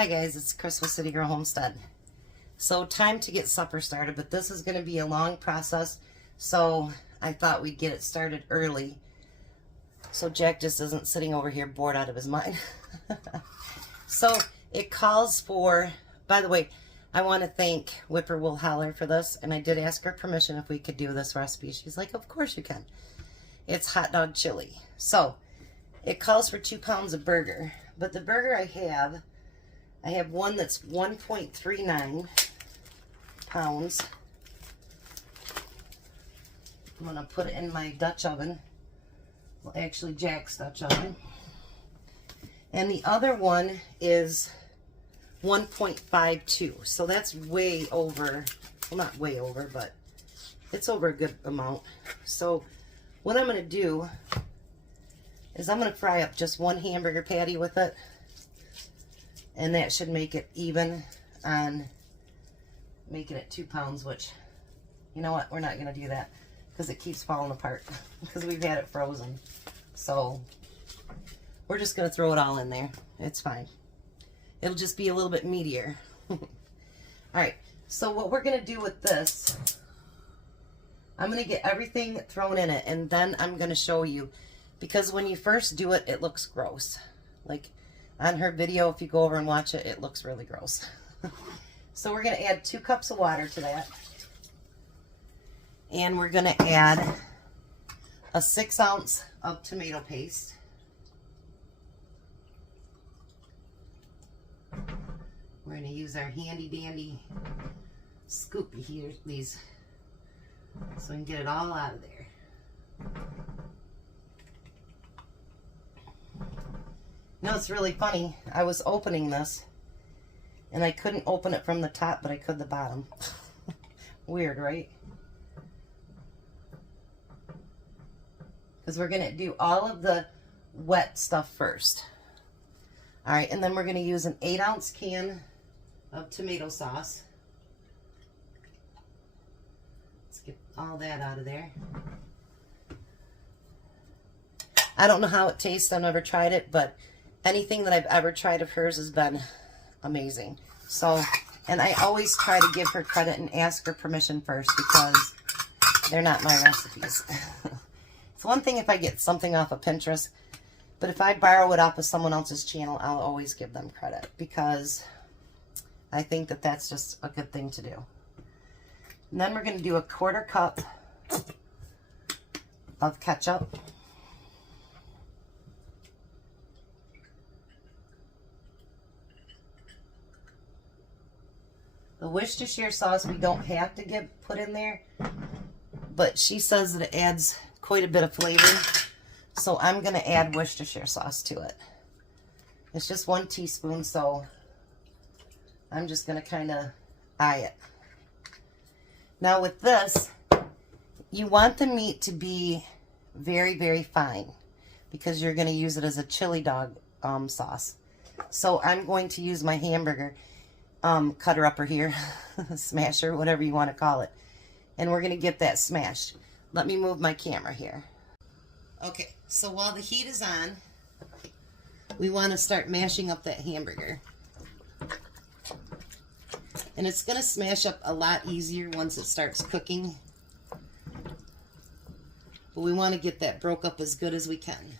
Hi guys, it's Chris with City Girl Homestead. So time to get supper started, but this is going to be a long process, so I thought we'd get it started early so Jack just isn't sitting over here bored out of his mind. So it calls for, by the way, I want to thank Whippoorwill Holler for this, and I did ask her permission if we could do this recipe. She's like, of course you can. It's hot dog chili. So it calls for 2 pounds of burger, but the burger I have one that's 1.39 pounds. I'm going to put it in my Dutch oven. Well, actually Jack's Dutch oven. And the other one is 1.52. So that's way over, well, not way over, but it's over a good amount. So what I'm going to do is I'm going to fry up just one hamburger patty with it. And that should make it even on making it 2 pounds, which, you know what, we're not going to do that because it keeps falling apart because we've had it frozen. So we're just going to throw it all in there. It's fine. It'll just be a little bit meatier. Alright, so what we're going to do with this, I'm going to get everything thrown in it, and then I'm going to show you, because when you first do it, it looks gross. Like on her video, if you go over and watch it, it looks really gross. So we're going to add 2 cups of water to that. And we're going to add a 6 ounce of tomato paste. We're going to use our handy dandy scoopy here, these, so we can get it all out of there. You know, it's really funny. I was opening this, and I couldn't open it from the top, but I could the bottom. Weird, right? Because we're going to do all of the wet stuff first. Alright, and then we're going to use an 8 ounce can of tomato sauce. Let's get all that out of there. I don't know how it tastes. I've never tried it, but anything that I've ever tried of hers has been amazing. So, and I always try to give her credit and ask her permission first because they're not my recipes. It's one thing if I get something off of Pinterest, but if I borrow it off of someone else's channel, I'll always give them credit because I think that that's just a good thing to do. And then we're going to do a 1/4 cup of ketchup. The Worcestershire sauce we don't have to put in there, but she says that it adds quite a bit of flavor, so I'm going to add Worcestershire sauce to it. It's just 1 teaspoon, so I'm just going to kind of eye it. Now with this, you want the meat to be very, very fine because you're going to use it as a chili dog sauce. So I'm going to use my hamburger cutter upper here, smasher, whatever you want to call it. And we're going to get that smashed. Let me move my camera here. Okay, so while the heat is on, we want to start mashing up that hamburger. And it's going to smash up a lot easier once it starts cooking. But we want to get that broke up as good as we can.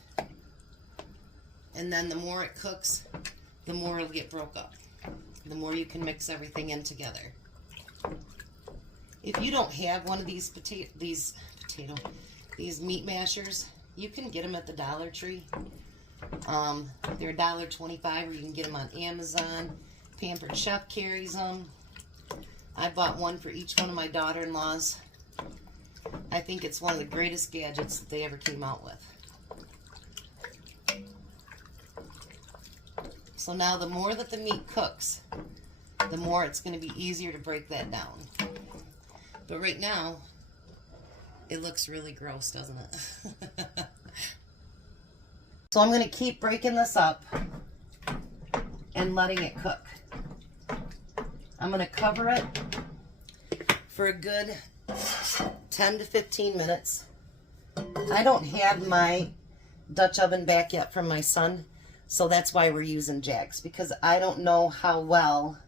And then the more it cooks, the more it'll get broke up. The more you can mix everything in together. If you don't have one of these meat mashers, you can get them at the Dollar Tree. They're $1.25, or you can get them on Amazon. Pampered Chef carries them. I bought one for each one of my daughter-in-laws. I think it's one of the greatest gadgets that they ever came out with. So now the more that the meat cooks, the more it's going to be easier to break that down. But right now, it looks really gross, doesn't it? So I'm going to keep breaking this up and letting it cook. I'm going to cover it for a good 10 to 15 minutes. I don't have my Dutch oven back yet from my son, So that's why we're using Jack's, because I don't know how well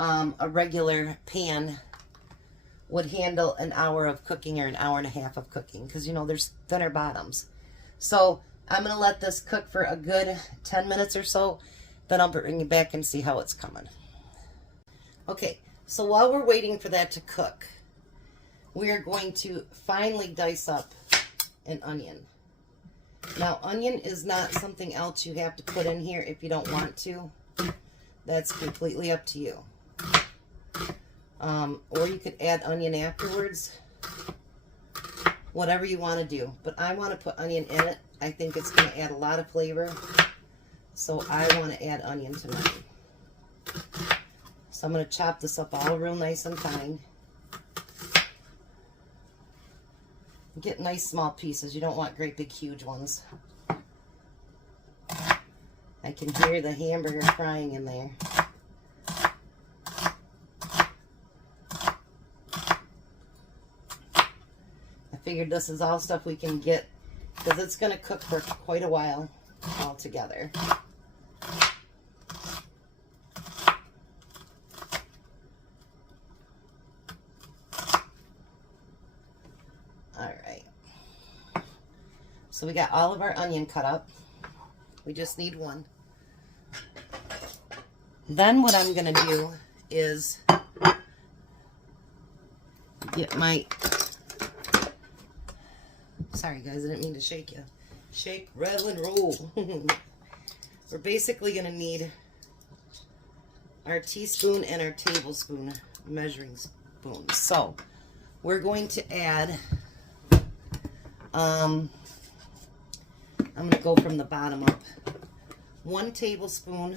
a regular pan would handle an hour of cooking or an hour and a half of cooking, because, you know, there's thinner bottoms. So I'm going to let this cook for a good 10 minutes or so. Then I'll bring it back and see how it's coming. Okay, so while we're waiting for that to cook, we are going to finely dice up an onion. Now, onion is not something else you have to put in here if you don't want to. That's completely up to you. Or you could add onion afterwards. Whatever you want to do. But I want to put onion in it. I think it's going to add a lot of flavor. So I want to add onion to mine. So I'm going to chop this up all real nice and fine. Get nice small pieces. You don't want great big huge ones. I can hear the hamburger frying in there. I figured this is all stuff we can get because it's going to cook for quite a while all together. So we got all of our onion cut up. We just need one. Then what I'm going to do is get my... Sorry guys, I didn't mean to shake you. Shake, rattle, and roll. We're basically going to need our teaspoon and our tablespoon measuring spoons. So we're going to add... I'm going to go from the bottom up. 1 tablespoon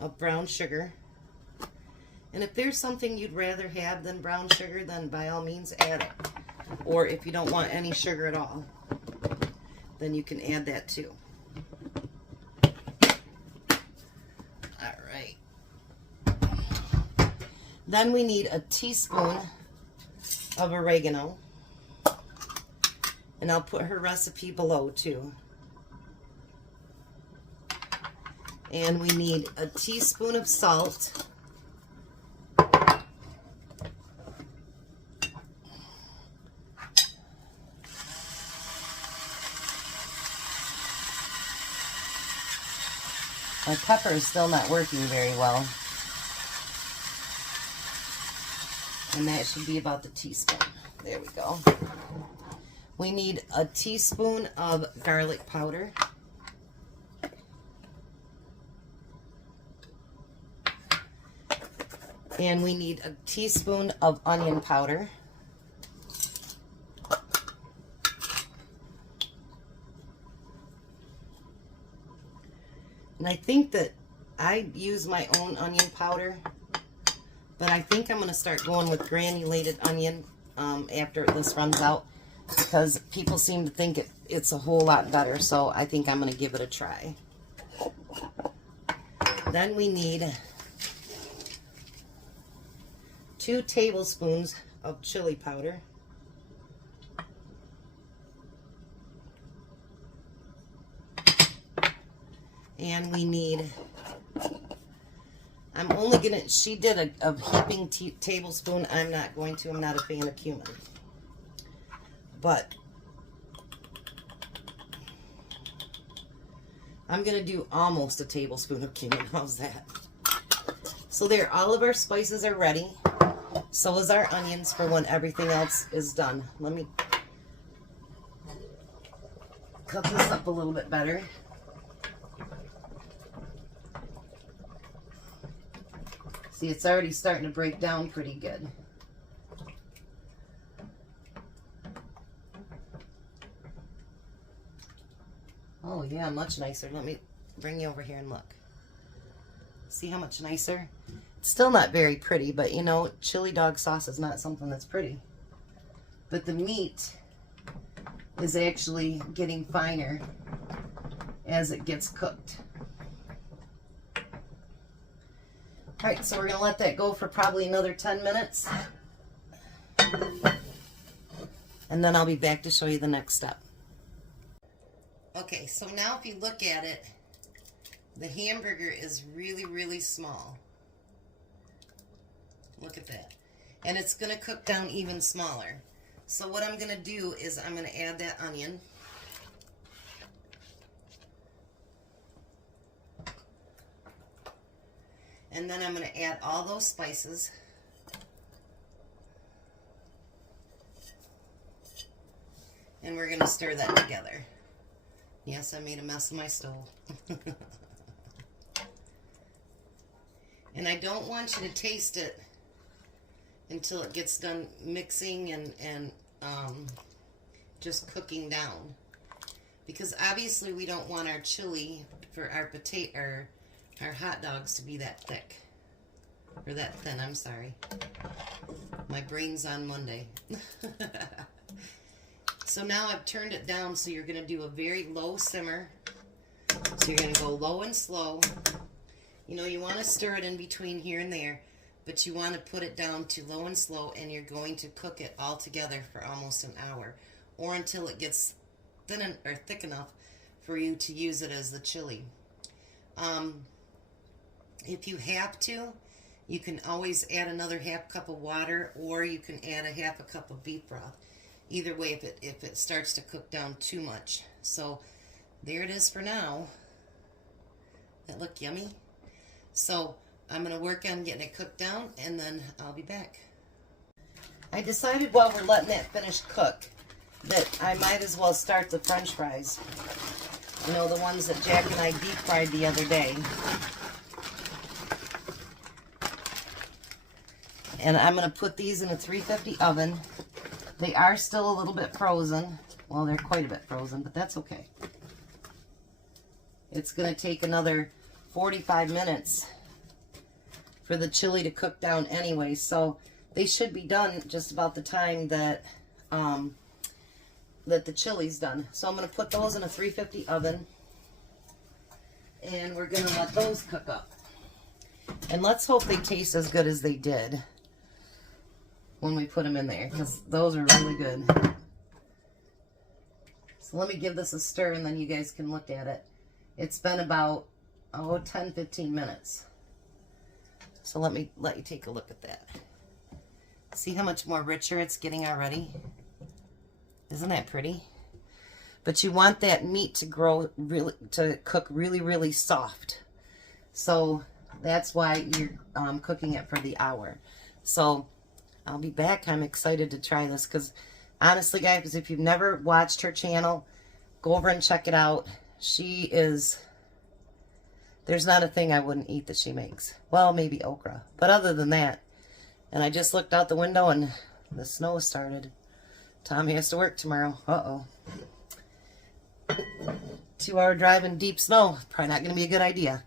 of brown sugar. And if there's something you'd rather have than brown sugar, then by all means add it. Or if you don't want any sugar at all, then you can add that too. Alright. Then we need a teaspoon of oregano. And I'll put her recipe below too. And we need a teaspoon of salt. My pepper is still not working very well. And that should be about the teaspoon. There we go. We need a teaspoon of garlic powder. And we need a teaspoon of onion powder. And I think that I use my own onion powder, but I think I'm going to start going with granulated onion after this runs out, because people seem to think it's a whole lot better, so I think I'm going to give it a try. Then we need 2 tablespoons of chili powder. And we need, I'm only going to, she did a heaping tablespoon. I'm not going to. I'm not a fan of cumin. But I'm going to do almost a tablespoon of cumin. How's that? So there, all of our spices are ready. So is our onions for when everything else is done. Let me cut this up a little bit better. See, it's already starting to break down pretty good. Oh yeah, much nicer. Let me bring you over here and look. See how much nicer? It's still not very pretty, but you know, chili dog sauce is not something that's pretty. But the meat is actually getting finer as it gets cooked. Alright, so we're going to let that go for probably another 10 minutes. And then I'll be back to show you the next step. Okay, so now if you look at it, the hamburger is really, really small. Look at that. And it's going to cook down even smaller. So what I'm going to do is I'm going to add that onion. And then I'm going to add all those spices. And we're going to stir that together. Yes, I made a mess of my stove. And I don't want you to taste it until it gets done mixing and just cooking down. Because obviously we don't want our chili for our hot dogs to be that thick. Or that thin, I'm sorry. My brain's on Monday. So now I've turned it down, so you're going to do a very low simmer. So you're going to go low and slow. You know, you want to stir it in between here and there, but you want to put it down to low and slow, and you're going to cook it all together for almost an hour, or until it gets thin or thick enough for you to use it as the chili. If you have to, you can always add another half cup of water, or you can add a half a cup of beef broth. Either way, if it starts to cook down too much. So there it is for now. That look yummy. So I'm going to work on getting it cooked down, and then I'll be back. I decided while we're letting that finish cook that I might as well start the French fries. You know, the ones that Jack and I deep fried the other day. And I'm going to put these in a 350 oven. They are still a little bit frozen. Well, they're quite a bit frozen, but that's okay. It's going to take another 45 minutes for the chili to cook down anyway, so they should be done just about the time that that the chili's done. So I'm going to put those in a 350 oven, and we're going to let those cook up. And let's hope they taste as good as they did when we put them in there, because those are really good. So let me give this a stir, and then you guys can look at it. It's been about 10-15 minutes. So let you take a look at that. See how much more richer it's getting already? Isn't that pretty? But you want that meat to cook really, really soft. So that's why you're cooking it for the hour. So I'll be back. I'm excited to try this, because honestly, guys, if you've never watched her channel, go over and check it out. There's not a thing I wouldn't eat that she makes. Well, maybe okra. But other than that, and I just looked out the window and the snow started. Tommy has to work tomorrow. Uh-oh. 2-hour drive in deep snow. Probably not going to be a good idea.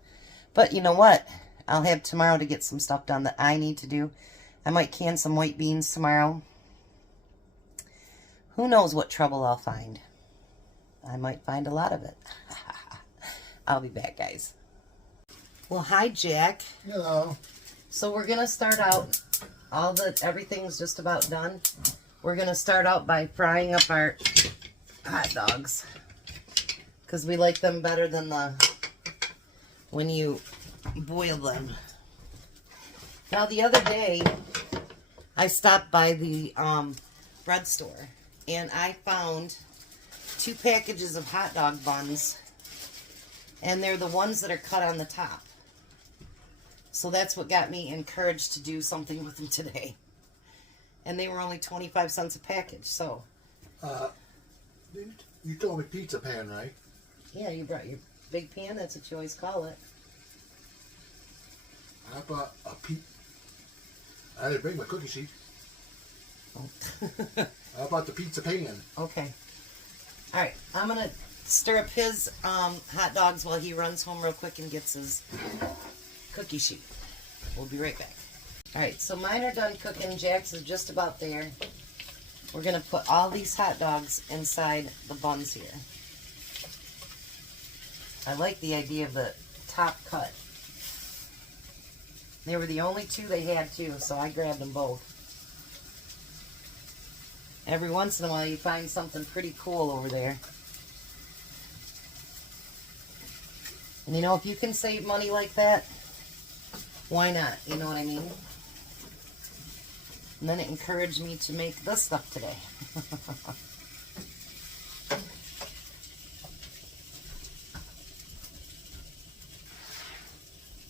But you know what? I'll have tomorrow to get some stuff done that I need to do. I might can some white beans tomorrow. Who knows what trouble I'll find. I might find a lot of it. I'll be back, guys. Well, hi, Jack. Hello. So we're going to start out, everything's just about done. We're going to start out by frying up our hot dogs, because we like them better than when you boil them. Now, the other day, I stopped by the bread store, and I found 2 packages of hot dog buns, and they're the ones that are cut on the top. So that's what got me encouraged to do something with them today. And they were only 25 cents a package, so. You told me pizza pan, right? Yeah, you brought your big pan, that's what you always call it. I bought I didn't bring my cookie sheet. Oh. I bought the pizza pan. Okay. Alright, I'm going to stir up his hot dogs while he runs home real quick and gets his cookie sheet. We'll be right back. Alright, so mine are done cooking. Jack's is just about there. We're going to put all these hot dogs inside the buns here. I like the idea of the top cut. They were the only 2 they had too, so I grabbed them both. Every once in a while you find something pretty cool over there. And you know, if you can save money like that, why not? You know what I mean? And then it encouraged me to make this stuff today.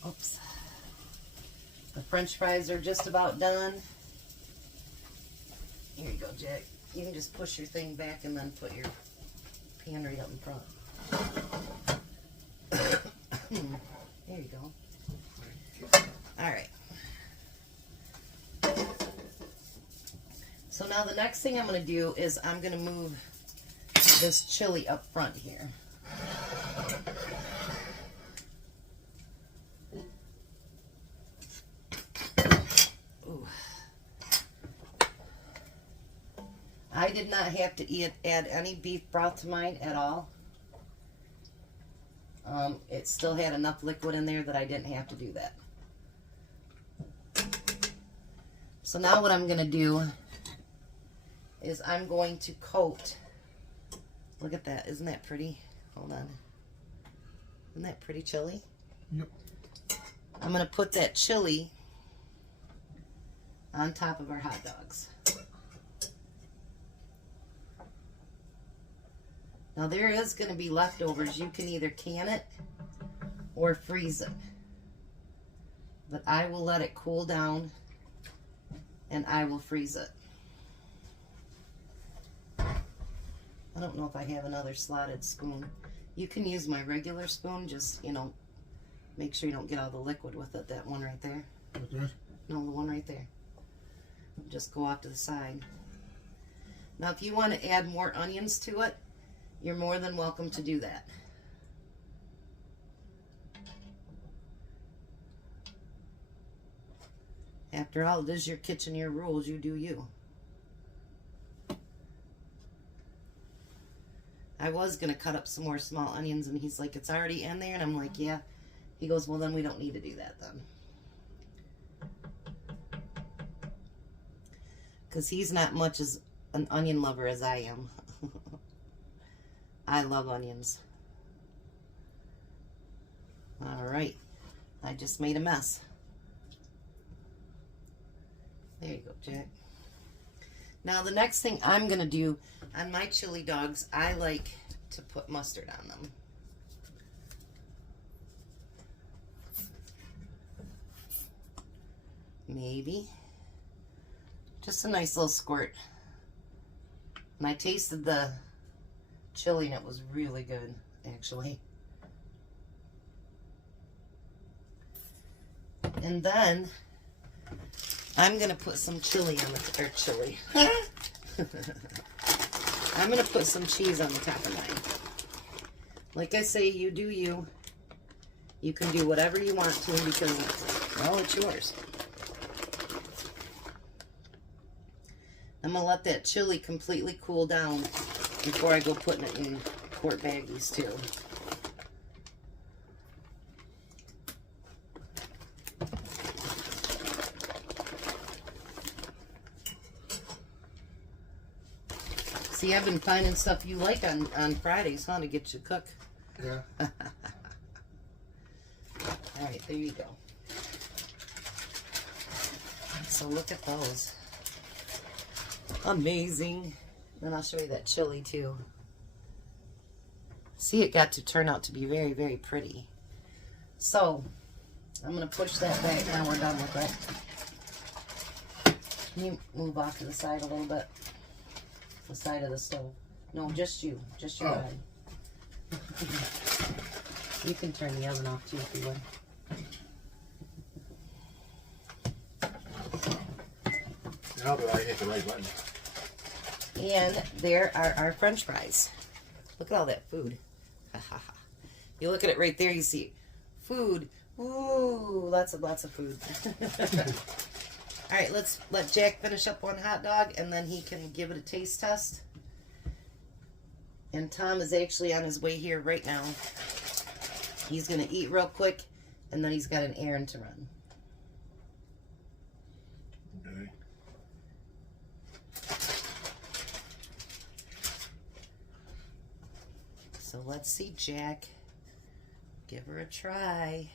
Oops. The French fries are just about done. Here you go, Jack. You can just push your thing back and then put your pan right up in front. There you go. Alright. So now the next thing I'm going to do is I'm going to move this chili up front here. Ooh. I did not have to add any beef broth to mine at all. It still had enough liquid in there that I didn't have to do that. So now what I'm going to do is I'm going to coat. Look at that. Isn't that pretty? Hold on. Isn't that pretty chili? Yep. I'm going to put that chili on top of our hot dogs. Now there is going to be leftovers. You can either can it or freeze it. But I will let it cool down and I will freeze it. I don't know if I have another slotted spoon. You can use my regular spoon, just, you know, make sure you don't get all the liquid with it. That one right there. Right there? No, the one right there. Just go off to the side. Now if you want to add more onions to it, you're more than welcome to do that. After all, it is your kitchen, your rules, you do you. I was going to cut up some more small onions, and he's like, it's already in there, and I'm like, yeah. He goes, well, then we don't need to do that then. Because he's not much as an onion lover as I am. I love onions. Alright. I just made a mess. There you go, Jack. Now the next thing I'm going to do on my chili dogs, I like to put mustard on them. Maybe. Just a nice little squirt. And I tasted the chili and it was really good, actually. And then I'm gonna put some chili on the, or chili. I'm gonna put some cheese on the top of mine. Like I say, you do you. You can do whatever you want to because, well, it's yours. I'm gonna let that chili completely cool down before I go putting it in quart baggies too. See, I've been finding stuff you like on Fridays, huh, to get you cook. Yeah. Alright, there you go. So look at those. Amazing. Then I'll show you that chili too. See, it got to turn out to be very, very pretty. So, I'm going to push that back now we're done with it. Can you move off to the side a little bit? The side of the stove. No, just you. Just your head. You can turn the oven off too if you would. Now that I hit the right button. And there are our French fries. Look at all that food. You look at it right there, you see food. Ooh, lots of food. All right, let's let Jack finish up one hot dog, and then he can give it a taste test. And Tom is actually on his way here right now. He's going to eat real quick, and then he's got an errand to run. Okay. So let's see Jack Give her a try.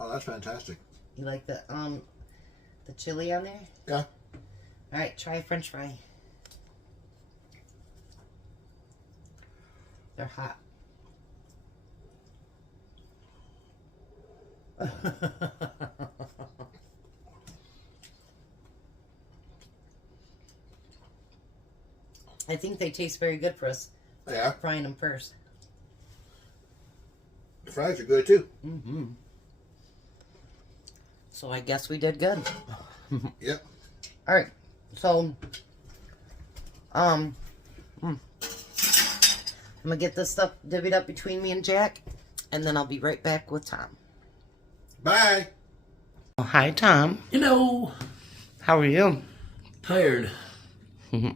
Oh, that's fantastic. You like the chili on there? Yeah. All right, try a French fry. They're hot. I think they taste very good for us. Yeah. Frying them first. The fries are good too. Mm-hmm. So I guess we did good. Yep. All right. So, I'm gonna get this stuff divvied up between me and Jack, and then I'll be right back with Tom. Bye. Oh, hi, Tom. Hello. How are you? Tired. And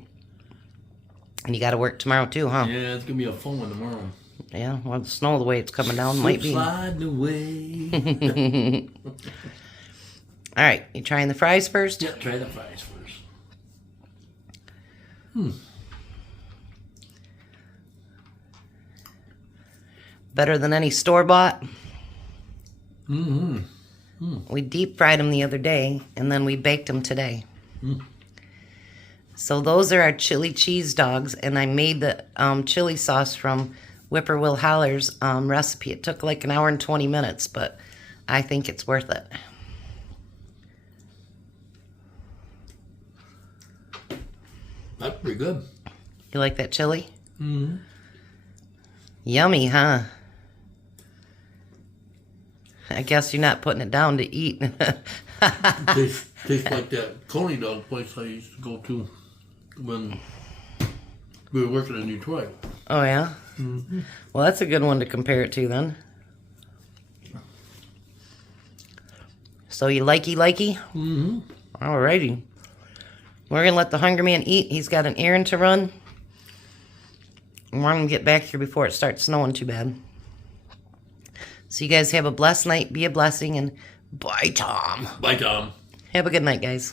you got to work tomorrow too, huh? Yeah, it's gonna be a fun one tomorrow. Yeah. Well, the snow, the way it's coming down, might be. Sliding away. All right. You trying the fries first? Yeah, try the fries first. Better than any store bought. Mm-hmm. We deep fried them the other day, and then we baked them today. So those are our chili cheese dogs, and I made the chili sauce from Whippoorwill Holler's recipe. It took like an hour and 20 minutes, but I think it's worth it. That's pretty good. You like that chili? Mm-hmm. Yummy, huh? I guess you're not putting it down to eat. Tastes like that Coney dog place I used to go to when we were working in Detroit. Oh, yeah? Mm-hmm. Well, that's a good one to compare it to then. So you likey? Mm-hmm. Alrighty. We're going to let the hungry man eat. He's got an errand to run. And we're going to get back here before it starts snowing too bad. So you guys have a blessed night. Be a blessing. And bye, Tom. Bye, Tom. Have a good night, guys.